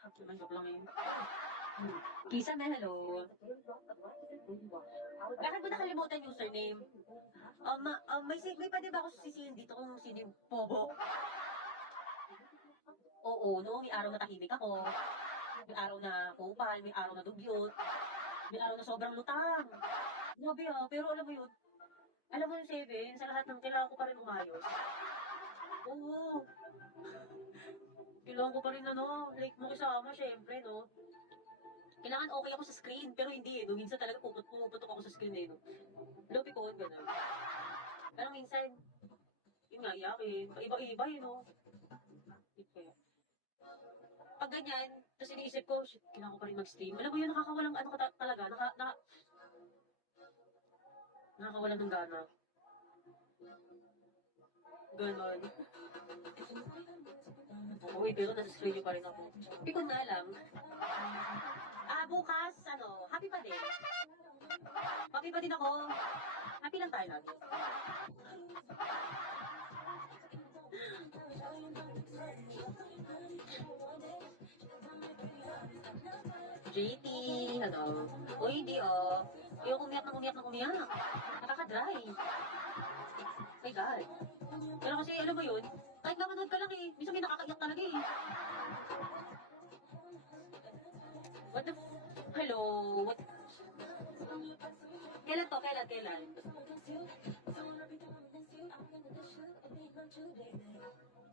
Joke lang yun. Kisa na, hello. Bakit mo nakalimutan username? May pa di ba ako sisihin dito kung sino yung Pobo? Oo, no, may araw na tahimik ako. May araw na kupal, may araw na dugyot, may araw na sobrang lutang. Grabe pero alam mo yung Seven, sa lahat ng kailangan ko pa rin umayos. Oo, kailangan ko pa rin like mo kasama, syempre, no? Kailangan okay ako sa screen, pero hindi no? Minsan talaga pumuputok ako sa screen no? Lopi ko, gano'n. Pero minsan, yun nga, iyakin. Iba-iba no? Kaya, pag ganyan, tapos iniisip ko, shit, kailangan ko pa rin mag-stream. Alam mo yun, nakakawalang ano ka talaga, nakakawalan ng gana. Ganon. Uy, pero nasa screen pa rin ako. Hindi ko na alam. Bukas, happy pa din. Happy pa din ako. Happy lang tayo lagi. JT, Uy, hindi Ayoko umiyak. Nakaka-dry. My God. Pero kasi, alam mo yun, kahit manood ka lang minsan may nakakaiyak talaga What the Hello? What? Kailan to? Kailan?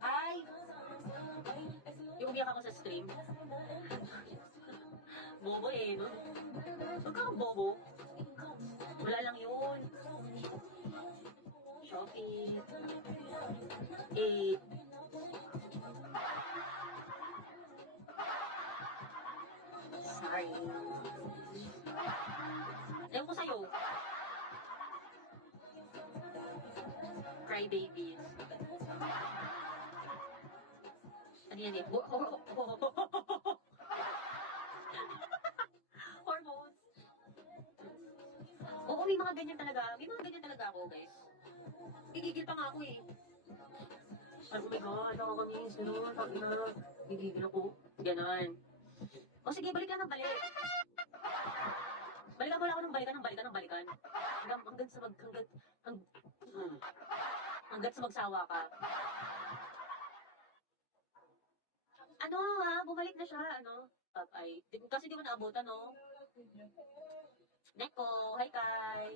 Ay! Yung umiyak ako sa stream. Bobo no? Huwag kang bobo. Wala lang yun. Shopee. Sorry. Ewan ko sa'yo. Cry babies. Ano yan Hormones. Oo, may mga ganyan talaga. May mga ganyan talaga ako, guys. Gigigil pa nga ako Oh my God, nakakamiss, Gigigil ako. Ganon. O sige, balik lang ng balik. Balikan mo lang ako ng balikan. Hanggat sa magsawa ka. Bumalik na siya, kasi di mo naabutan, Neko, hi Kai.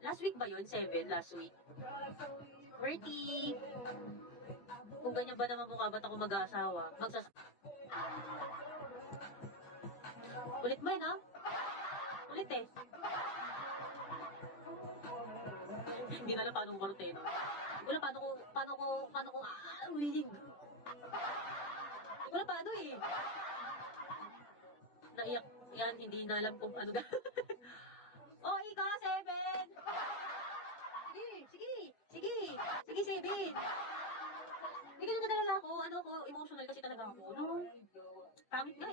Last week ba yun? 7, last week. Bertie. Kung ganyan ba naman mukha, ba't ako mag-aasawa? Ulit mo Ulit Hindi na lang paano kumarte, Wala paano ko, willing. Wala paano Naiyak yan, hindi na alam kung ano ikaw, 7! Sige, 7! Hindi ganun na talaga ako, emotional kasi talaga ako, Pangit nga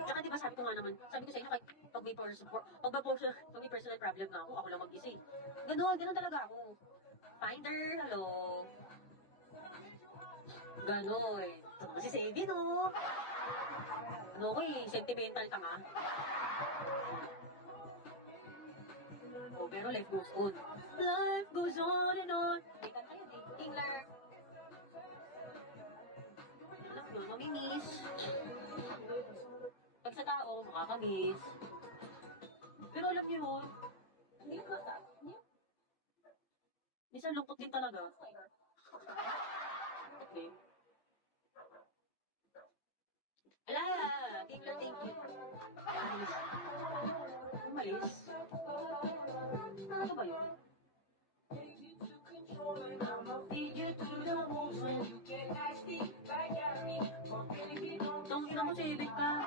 Tsaka diba sabi ko sa inyo, kahit pag may personal problem nga ako lang mag-isa Ganun talaga ako. Finder, hello. Ganon. Kasi Sadie, sentimental ka nga. Pero life goes on. Life goes on and on. May kanta yun Tingler. Alam mo, mamimiss. Pag sa tao, makakamiss. Pero alam niyo yun, minsan lungkot din talaga. Okay. Tingler, thank you. Umalis? Ano ba yun? Itong ina mo, 7 ka.